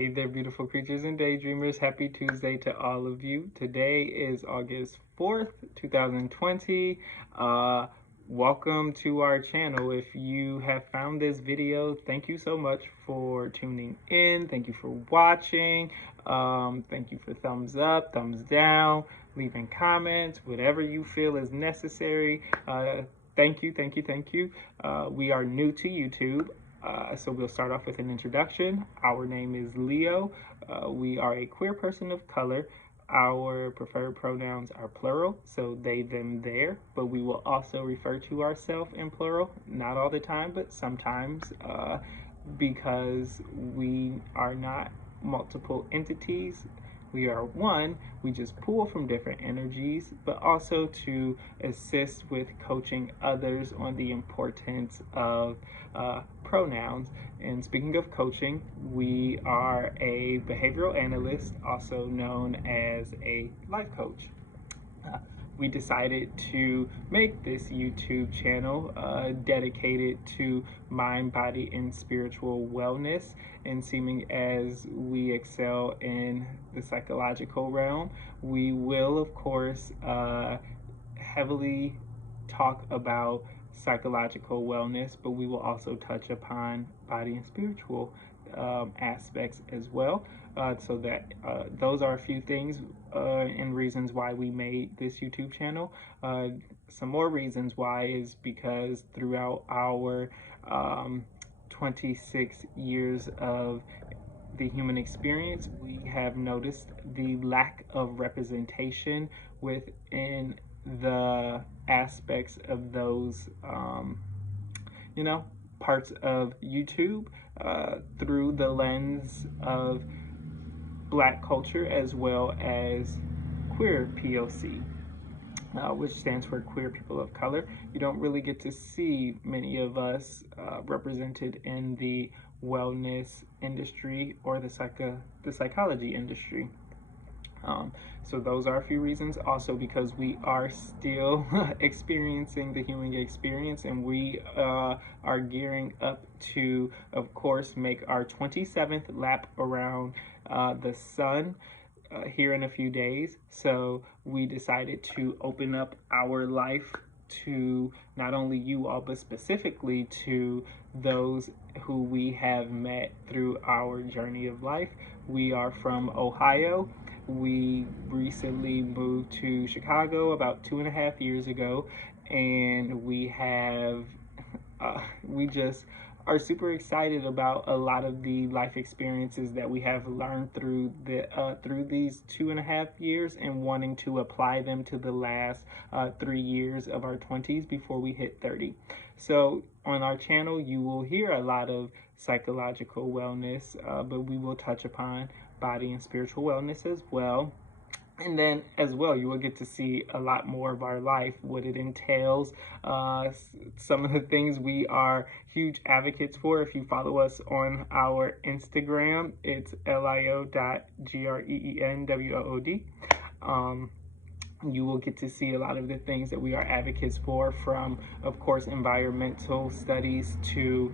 Hey there, beautiful creatures and daydreamers. Happy Tuesday to all of you. Today is August 4th, 2020. Welcome to our channel. If you have found this video, thank you so much for tuning in. Thank you for watching. Thank you for thumbs up, thumbs down, leaving comments, whatever you feel is necessary. Thank you, thank you, thank you. We are new to YouTube. So we'll start off with an introduction. Our name is Leo. We are a queer person of color. Our preferred pronouns are plural, so they, them, their, but we will also refer to ourselves in plural, not all the time, but sometimes, because we are not multiple entities. We are one. We just pull from different energies, but also to assist with coaching others on the importance of pronouns. And speaking of coaching, we are a behavioral analyst, also known as a life coach. We decided to make this YouTube channel dedicated to mind, body, and spiritual wellness. And seeming as we excel in the psychological realm, we will, of course, heavily talk about psychological wellness, but we will also touch upon body and spiritual aspects as well. So that those are a few things and reasons why we made this YouTube channel. Some more reasons why is because throughout our 26 years of the human experience, we have noticed the lack of representation within the aspects of those, parts of YouTube through the lens of Black culture as well as queer POC. Which stands for queer people of color. You don't really get to see many of us represented in the wellness industry or the psychology industry. So those are a few reasons. Also because we are still experiencing the human experience, and we are gearing up to, of course, make our 27th lap around the sun here in a few days. So we decided to open up our life to not only you all, but specifically to those who we have met through our journey of life. We are from Ohio. We recently moved to Chicago about 2.5 years ago, and we have we just are super excited about a lot of the life experiences that we have learned through these 2.5 years, and wanting to apply them to the last 3 years of our 20s before we hit 30. So on our channel, you will hear a lot of psychological wellness, but we will touch upon body and spiritual wellness as well. And then as well, you will get to see a lot more of our life, what it entails, some of the things we are huge advocates for. If you follow us on our Instagram, it's lio.greenwood. You will get to see a lot of the things that we are advocates for, from, of course, environmental studies to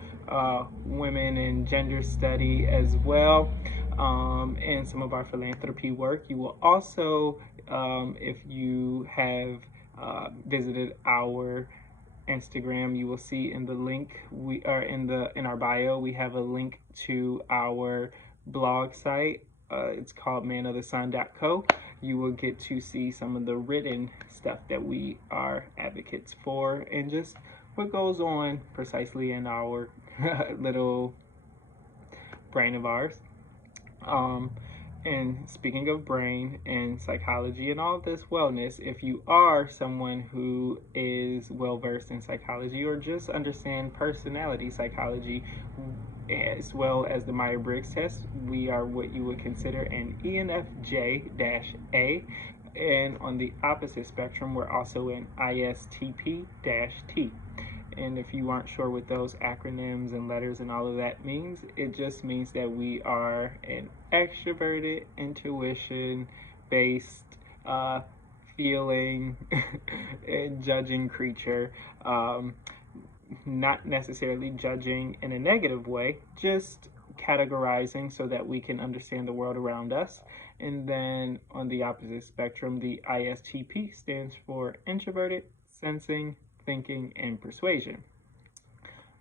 women and gender study as well, and some of our philanthropy work. You will also, if you have visited our Instagram, you will see in the link we are in our bio, we have a link to our blog site. It's called manofthesun.co. You will get to see some of the written stuff that we are advocates for, and just what goes on precisely in our little brain of ours. And speaking of brain and psychology and all of this wellness, if you are someone who is well versed in psychology, or just understand personality psychology as well as the Myers-Briggs test, we are what you would consider an ENFJ-A. And on the opposite spectrum, we're also an ISTP-T. And if you aren't sure what those acronyms and letters and all of that means, it just means that we are an extroverted, intuition-based, feeling and judging creature. Not necessarily judging in a negative way, just categorizing so that we can understand the world around us. And then on the opposite spectrum, the ISTP stands for introverted, sensing, thinking, and persuasion.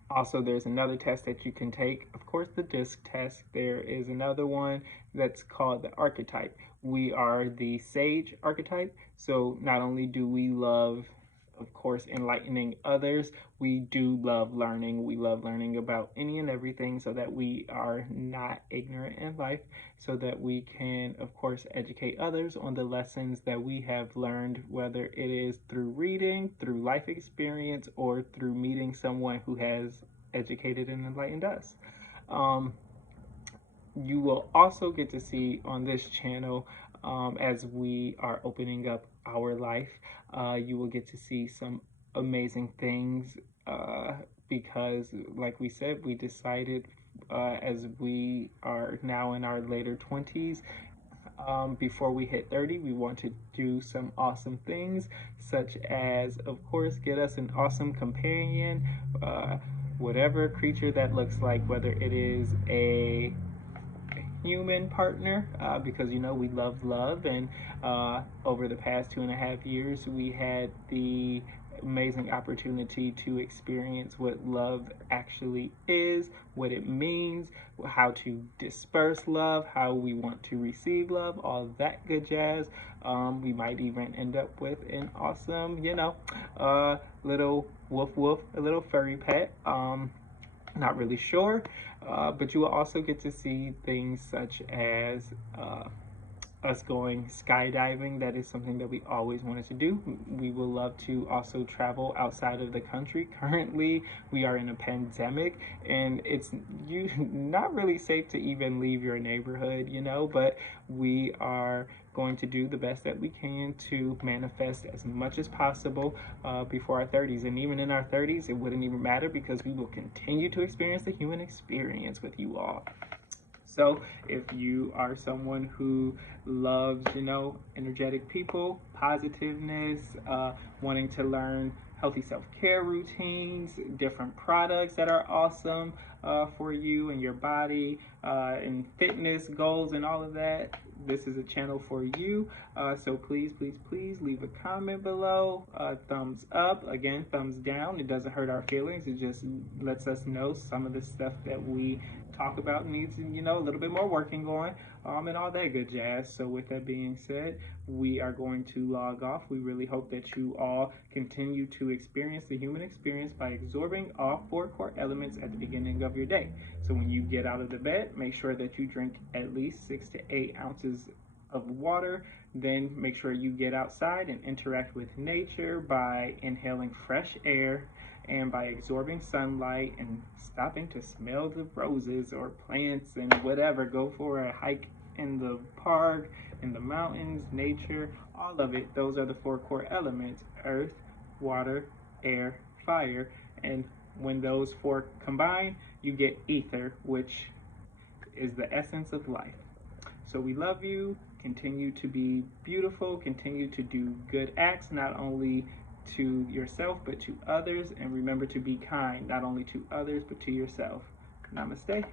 Also, there's another test that you can take. Of course, the DISC test. There is another one that's called the archetype. We are the sage archetype. So not only do we love, of course, enlightening others, we do love learning. We love learning about any and everything so that we are not ignorant in life, so that we can, of course, educate others on the lessons that we have learned, whether it is through reading, through life experience, or through meeting someone who has educated and enlightened us. Um, you will also get to see on this channel, as we are opening up our life, you will get to see some amazing things, because like we said, we decided, as we are now in our later 20s, before we hit 30, we want to do some awesome things, such as, of course, get us an awesome companion, whatever creature that looks like, whether it is a human partner, because we love, and over the past 2.5 years we had the amazing opportunity to experience what love actually is, what it means, how to disperse love, how we want to receive love, all that good jazz. We might even end up with an awesome, little woof woof, a little furry pet. Not really sure, but you will also get to see things such as us going skydiving. That is something that we always wanted to do. We will love to also travel outside of the country. Currently, we are in a pandemic, and it's not really safe to even leave your neighborhood, but we are going to do the best that we can to manifest as much as possible before our 30s. And even in our 30s, it wouldn't even matter, because we will continue to experience the human experience with you all. So if you are someone who loves, energetic people, positiveness, wanting to learn healthy self-care routines, different products that are awesome for you and your body, and fitness goals and all of that, this is a channel for you. So please, please, please leave a comment below, thumbs up, again, thumbs down. It doesn't hurt our feelings. It just lets us know some of the stuff that we talk about needs, a little bit more working on, and all that good jazz. So with that being said, we are going to log off. We really hope that you all continue to experience the human experience by absorbing all 4 core elements at the beginning of your day. So when you get out of the bed, make sure that you drink at least 6 to 8 ounces of water. Then make sure you get outside and interact with nature by inhaling fresh air and by absorbing sunlight and stopping to smell the roses or plants and whatever. Go for a hike in the park, in the mountains, nature, all of it. Those are the 4 core elements: earth, water, air, fire. And when those 4 combine, you get ether, which is the essence of life. So we love you. Continue to be beautiful. Continue to do good acts, not only to yourself but to others. And remember to be kind, not only to others but to yourself. Namaste.